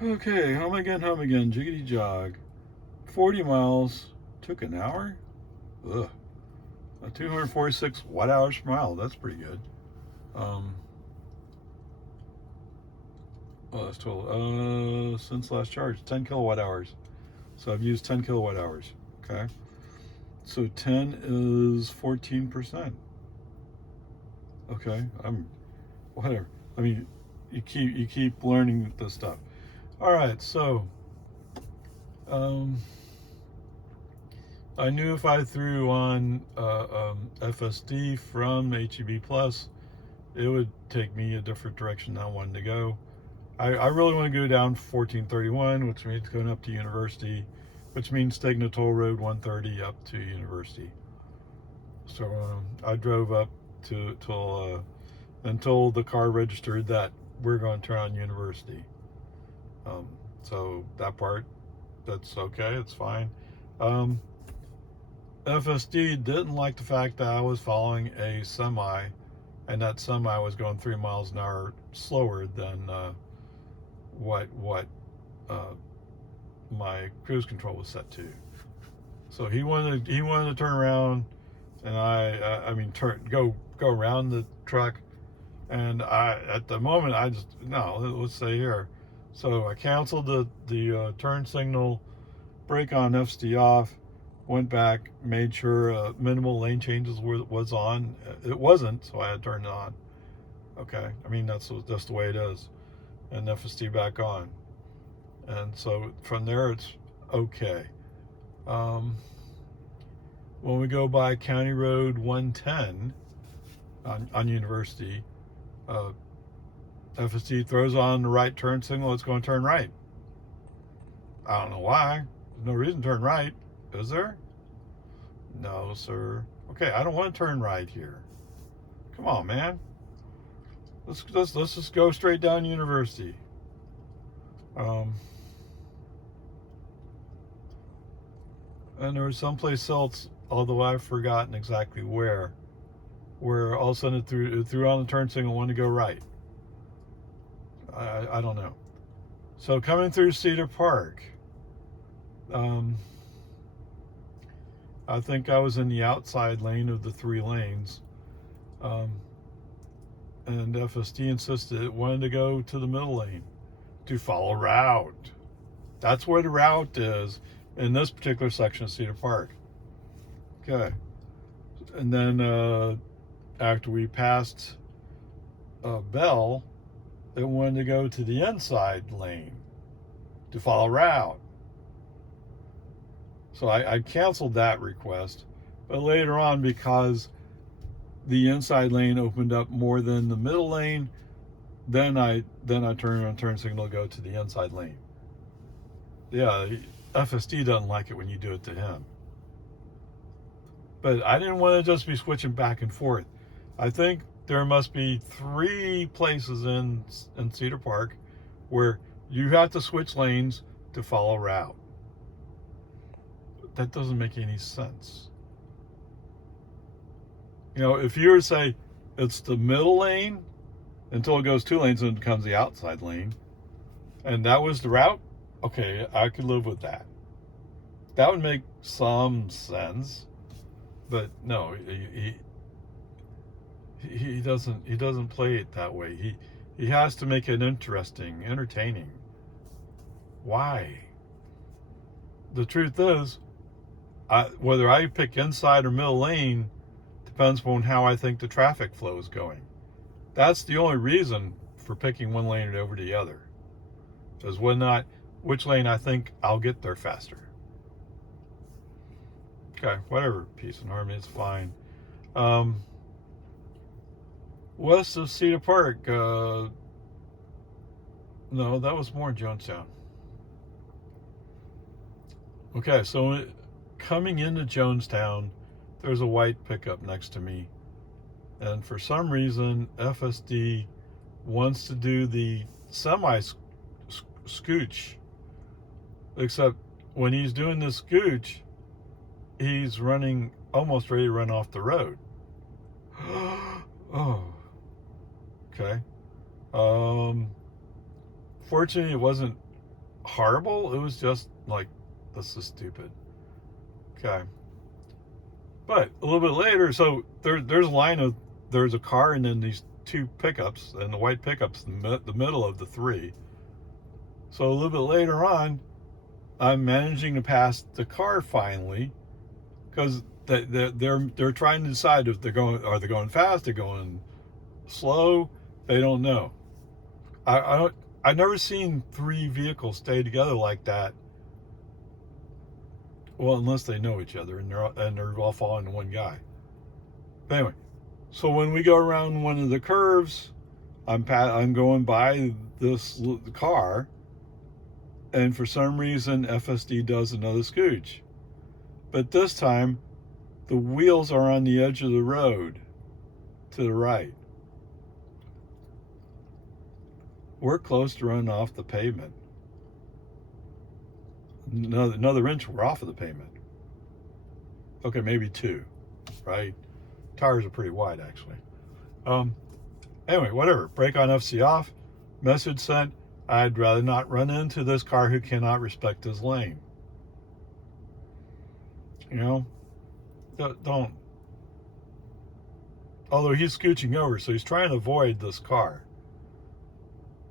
Okay, home again, jiggity jog. 40 miles, took an hour? Ugh. 246 watt hours per mile, that's pretty good. Um, oh, that's total. Since last charge, 10 kilowatt hours. So I've used 10 kilowatt hours. Okay. So 10 is 14%. Okay. Whatever. I mean, you keep learning this stuff. All right. So, um, I knew if I threw on FSD from HEB Plus, it would take me a different direction than I wanted to go. I really want to go down 1431, which means going up to University, which means taking the toll road 130 up to University. So I drove up until the car registered that we're going to turn on University. So that part, that's okay. It's fine. Um, FSD didn't like the fact that I was following a semi, and that semi was going 3 miles an hour slower than what uh, my cruise control was set to. So he wanted to turn around, and I mean go around the truck, and I at the moment I just no, let's stay here. So I canceled the turn signal, brake on, FSD off, went back, made sure minimal lane changes was on. It wasn't, so I had turned it on. Okay, I mean that's the way it is, and FSD back on, and so from there it's okay. Um, when we go by County Road 110 on University, uh, FSD throws on the right turn signal. It's going to turn right. I don't know why. There's no reason to turn right, is there? No, sir. Okay, I don't want to turn right here. Come on, man. Let's just go straight down University. And there was someplace else, although I've forgotten exactly where all of a sudden it threw on the turn signal, wanted to go right. I don't know. So coming through Cedar Park, I think I was in the outside lane of the 3 lanes, and FSD insisted it wanted to go to the middle lane to follow route. That's where the route is in this particular section of Cedar Park. Okay. And then after we passed Bell, it wanted to go to the inside lane to follow route. So I canceled that request. But later on, because the inside lane opened up more than the middle lane, then I turned on turn signal to go to the inside lane. Yeah, FSD doesn't like it when you do it to him. But I didn't want to just be switching back and forth. I think there must be 3 places in Cedar Park where you have to switch lanes to follow route. That doesn't make any sense. You know, if you were to say it's the middle lane until it goes 2 lanes and it becomes the outside lane, and that was the route, okay, I could live with that. That would make some sense. But no, he doesn't play it that way. He has to make it interesting, entertaining. Why? The truth is, whether I pick inside or middle lane depends on how I think the traffic flow is going. That's the only reason for picking one lane over the other. Is which lane I think I'll get there faster. Okay, whatever. Peace and harmony, it's fine. West of Cedar Park. No, that was more Jonestown. Okay, so coming into Jonestown, there's a white pickup next to me. And for some reason, FSD wants to do the semi-scooch. Except when he's doing the scooch, he's running, almost ready to run off the road. Oh. Okay. Fortunately, it wasn't horrible. It was just like, this is stupid. Okay. But a little bit later, so there's a line of, there's a car and then these two pickups, and the white pickups in the middle of the three. So a little bit later on, I'm managing to pass the car finally, because they're trying to decide if are they going fast, they're going slow. They don't know. I've never seen three vehicles stay together like that. Well, unless they know each other and they're all following one guy. But anyway, so when we go around one of the curves, I'm going by this car, and for some reason FSD does another scooch. But this time, the wheels are on the edge of the road to the right. We're close to running off the pavement. Another inch, we're off of the pavement. Okay, maybe 2, right? Tires are pretty wide, actually. Anyway, whatever. Brake on FC off. Message sent. I'd rather not run into this car who cannot respect his lane. You know, don't. Although he's scooching over, so he's trying to avoid this car.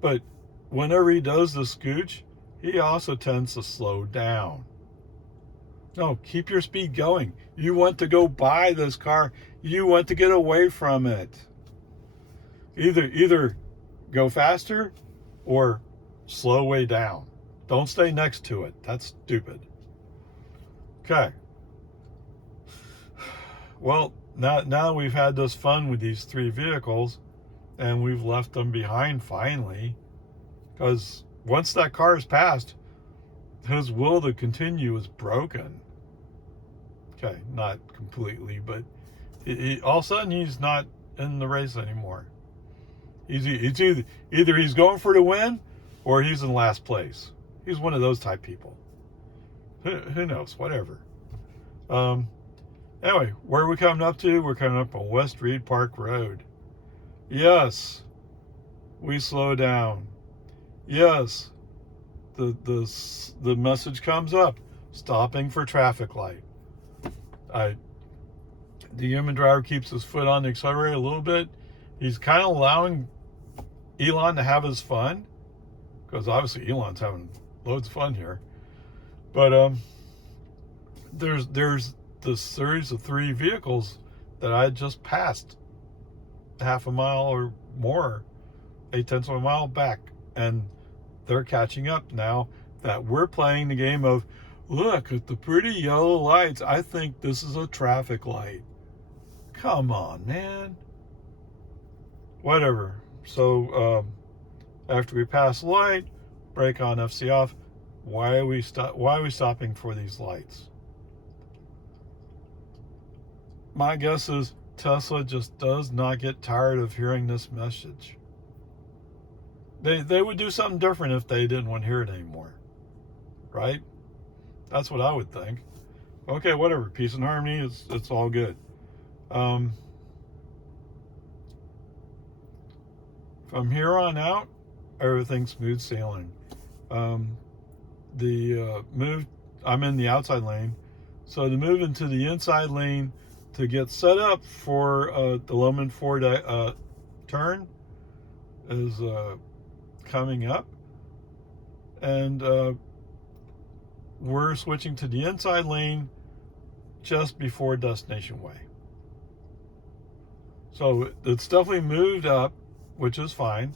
But whenever he does the scooch, he also tends to slow down. No, keep your speed going. You want to go by this car. You want to get away from it. Either go faster or slow way down. Don't stay next to it. That's stupid. Okay. Well, now we've had this fun with these three vehicles, and we've left them behind finally, because once that car is passed, his will to continue is broken. Okay, not completely, but all of a sudden he's not in the race anymore. He's either he's going for the win, or he's in last place. He's one of those type people. Who knows? Whatever. Anyway, where are we coming up to? We're coming up on West Reed Park Road. Yes, we slow down. Yes, the message comes up, stopping for traffic light. The human driver keeps his foot on the accelerator a little bit. He's kind of allowing Elon to have his fun, because obviously Elon's having loads of fun here. But there's this series of three vehicles that I just passed half a mile or more, 0.8 of a mile back, and they're catching up now that we're playing the game of, look at the pretty yellow lights. I think this is a traffic light. Come on, man. Whatever. So after we pass the light, brake on, FC off. Why are we stopping for these lights? My guess is Tesla just does not get tired of hearing this message. They would do something different if they didn't want to hear it anymore, right? That's what I would think. Okay, whatever. Peace and harmony. It's all good. From here on out, everything's smooth sailing. The move, I'm in the outside lane, so to move into the inside lane to get set up for the Loman Ford turn is coming up, and we're switching to the inside lane just before Destination Way. So it's definitely moved up, which is fine.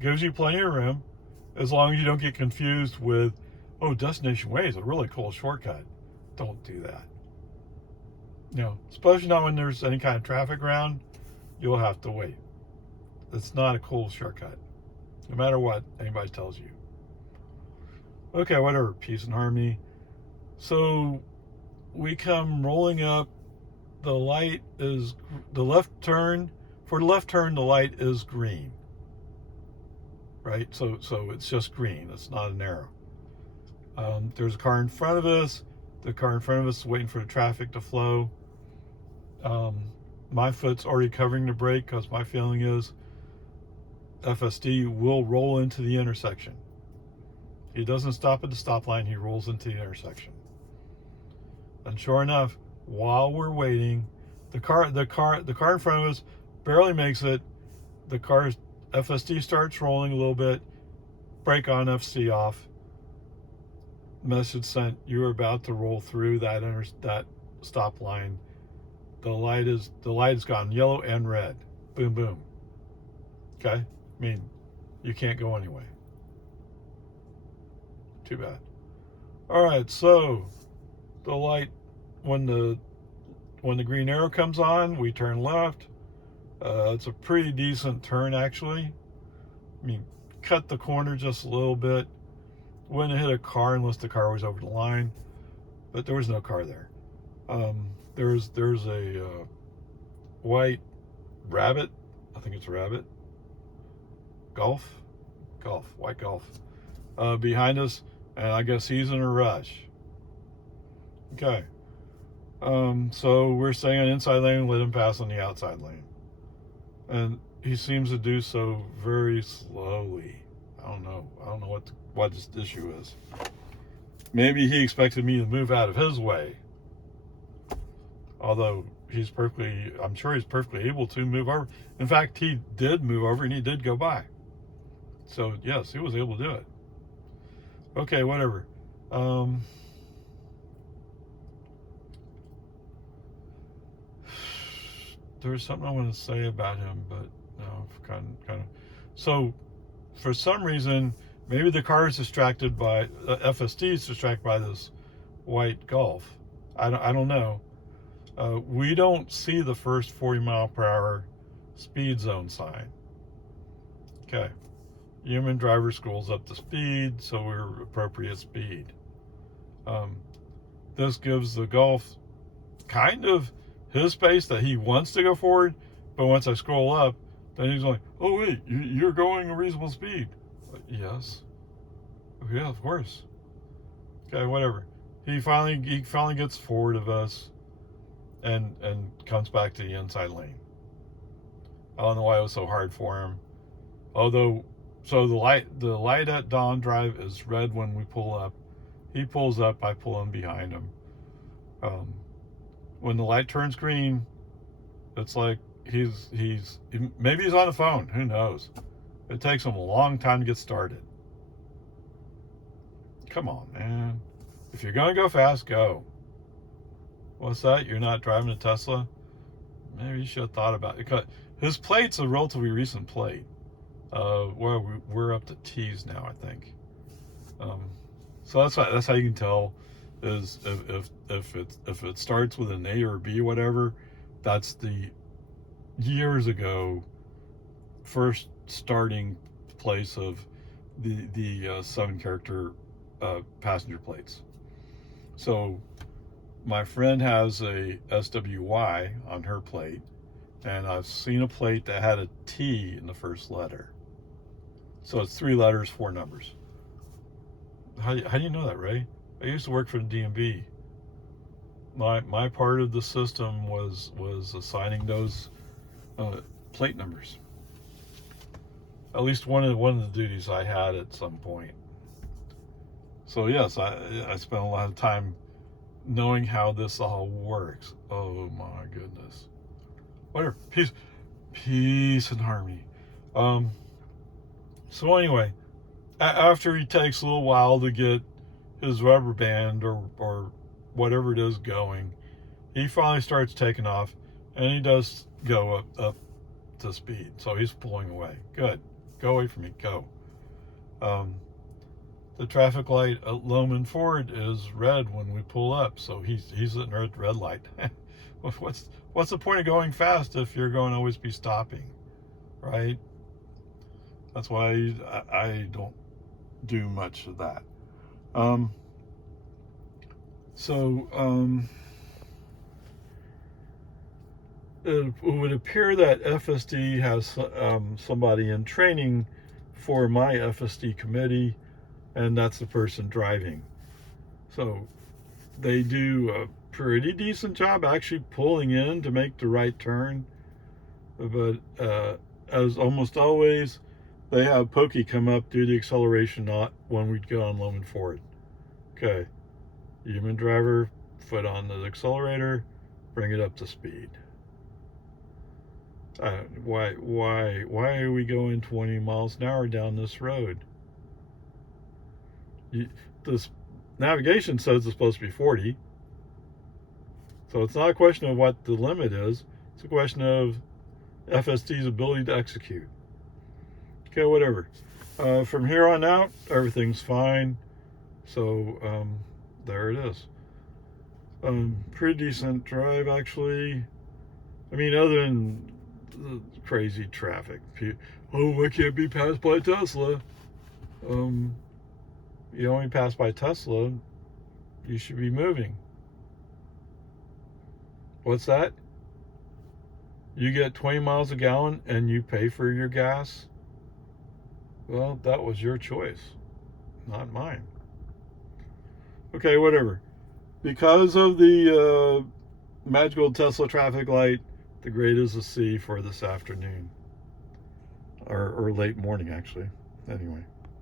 Gives you plenty of room, as long as you don't get confused with, oh, Destination Way is a really cool shortcut. Don't do that. You know, especially not when there's any kind of traffic around, you'll have to wait. It's not a cool shortcut, no matter what anybody tells you. Okay, whatever, peace and harmony. So we come rolling up. The light is the left turn. For the left turn, the light is green. Right? So it's just green. It's not an arrow. There's a car in front of us. The car in front of us is waiting for the traffic to flow. My foot's already covering the brake, because my feeling is FSD will roll into the intersection. He doesn't stop at the stop line. He rolls into the intersection. And sure enough, while we're waiting, the car in front of us barely makes it. The car's FSD starts rolling a little bit. Brake on, FSD off. Message sent: you are about to roll through that stop line. The light has gone yellow and red. Boom, boom. Okay? I mean, you can't go anyway. Too bad. All right, so the light, when the green arrow comes on, we turn left. It's a pretty decent turn, actually. I mean, cut the corner just a little bit. Wouldn't hit a car unless the car was over the line, but there was no car there. There's a white rabbit. I think it's a rabbit. White Golf behind us, and I guess he's in a rush. Okay. So we're staying on the inside lane, let him pass on the outside lane. And he seems to do so very slowly. I don't know what this issue is. Maybe he expected me to move out of his way. Although I'm sure he's perfectly able to move over. In fact, he did move over and he did go by. So yes, he was able to do it. Okay, whatever. There's something I want to say about him, but no, kind of. So, for some reason, maybe the car is distracted by FSD is distracted by this white Golf. I don't know. We don't see the first 40 mile per hour speed zone sign. Okay, human driver schools up to speed, so we're appropriate speed. This gives the Golf kind of his space that he wants to go forward, but once I scroll up, then he's like, "Oh wait, you're going a reasonable speed." Yes. Yeah, of course. Okay, whatever. He finally gets forward of us, and comes back to the inside lane. I don't know why it was so hard for him. Although, so the light at Dawn Drive is red when we pull up. He pulls up, I pull in behind him. When the light turns green, it's like maybe he's on the phone. Who knows? It takes him a long time to get started. Come on, man. If you're gonna go fast, go. What's that? You're not driving a Tesla? Maybe you should have thought about it. His plate's a relatively recent plate. We're up to T's now, I think. So that's how you can tell is if it starts with an A or a B, whatever. That's the years ago first starting place of the 7-character passenger plates. So my friend has a SWY on her plate, and I've seen a plate that had a T in the first letter. So it's 3 letters, 4 numbers. How do you know that, Ray? I used to work for the DMV. My part of the system was assigning those plate numbers. At least one of the duties I had at some point. So yes, I spent a lot of time knowing how this all works. Oh my goodness. Whatever. Peace and harmony. So anyway, after he takes a little while to get his rubber band or whatever it is going, he finally starts taking off, and he does go up to speed. So he's pulling away. Good. Go away from me. Go. The traffic light at Loman Ford is red when we pull up, so he's at the red light. What's the point of going fast if you're going to always be stopping, right? That's why I don't do much of that. It would appear that FSD has somebody in training for my FSD committee, and that's the person driving. So they do a pretty decent job actually pulling in to make the right turn. But as almost always, they have Pokey come up, do the acceleration knot when we get on Loman Ford. Okay, human driver, foot on the accelerator, bring it up to speed. Why are we going 20 miles an hour down this road? This navigation says it's supposed to be 40. So it's not a question of what the limit is. It's a question of FSD's ability to execute. Okay, whatever. From here on out, everything's fine. So there it is. Pretty decent drive, actually. I mean, other than the crazy traffic. Oh, I can't be passed by Tesla. You only pass by Tesla, you should be moving. What's that? You get 20 miles a gallon and you pay for your gas? Well, that was your choice, not mine. Okay, whatever. Because of the magical Tesla traffic light, the grade is a C for this afternoon. Or late morning, actually. Anyway.